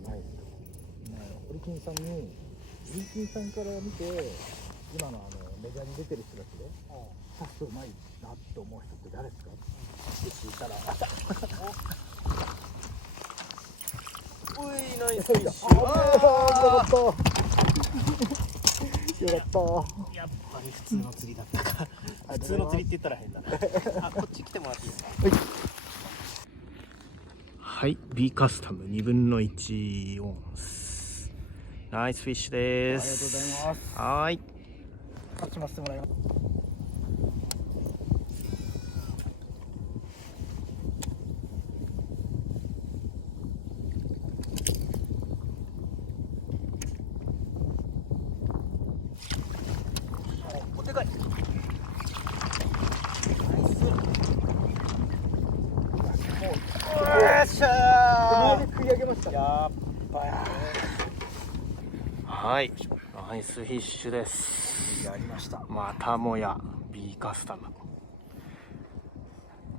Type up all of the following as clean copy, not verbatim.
かないですか？堀金さんから見て今のメジャーに出てる人たちでシャフトうまいなって思う人って誰ですかって聞いたら、おい、ナイスフィッシュ。よかったやっぱり普通の釣りだったか。普通の釣りって言ったら変だな。あ、こっち来てもらっていいですか？はい、B カスタム2分の1オンス。ナイスフィッシュです。ありがとうございます。はい。勝ちましてもらいます。お、でかい。よっしゃー。食い上げました。やっばや。はい、ナイスフィッシュです。やりました。またもや B カスタム。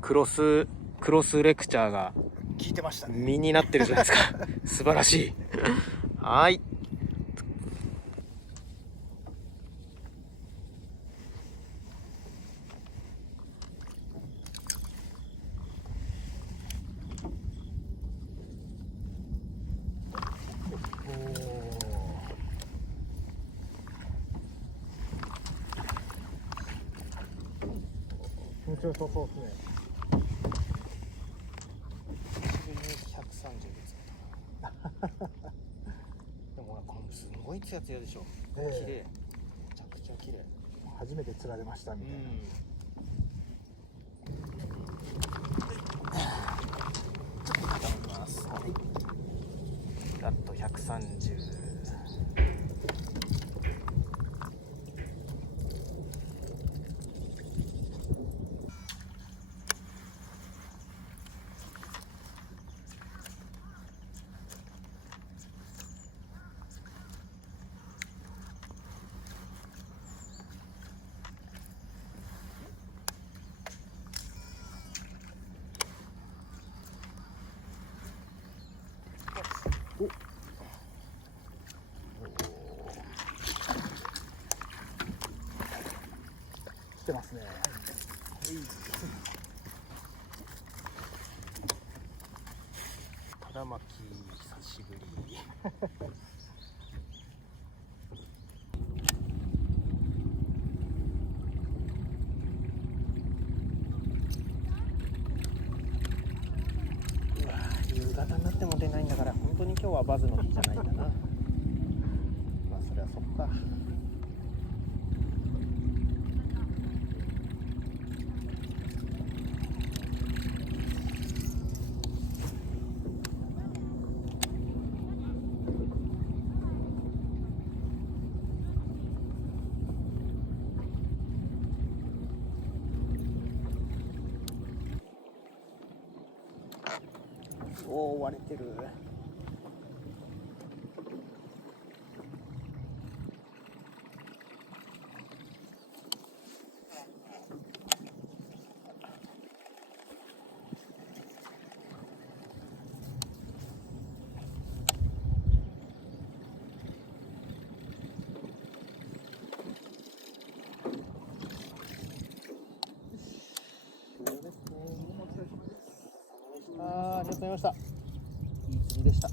クロスレクチャーが聞いてましたね。身になってるじゃないですか。素晴らしい。はい。気持ちよさそうですね。130です。でもこのすごいツヤツヤでしょ。綺麗。めちゃくちゃ綺麗。初めて釣られましたみたいな。ちょっと傾きます。はい。ラット130。来てますね。ただ巻き久しぶり。うわ、夕方になっても出ないんだから本当に今日はバズの日じゃないんだな。まあそれはそっか。おお、割れてる。そうですね。ありがとうございました。いい釣りでした。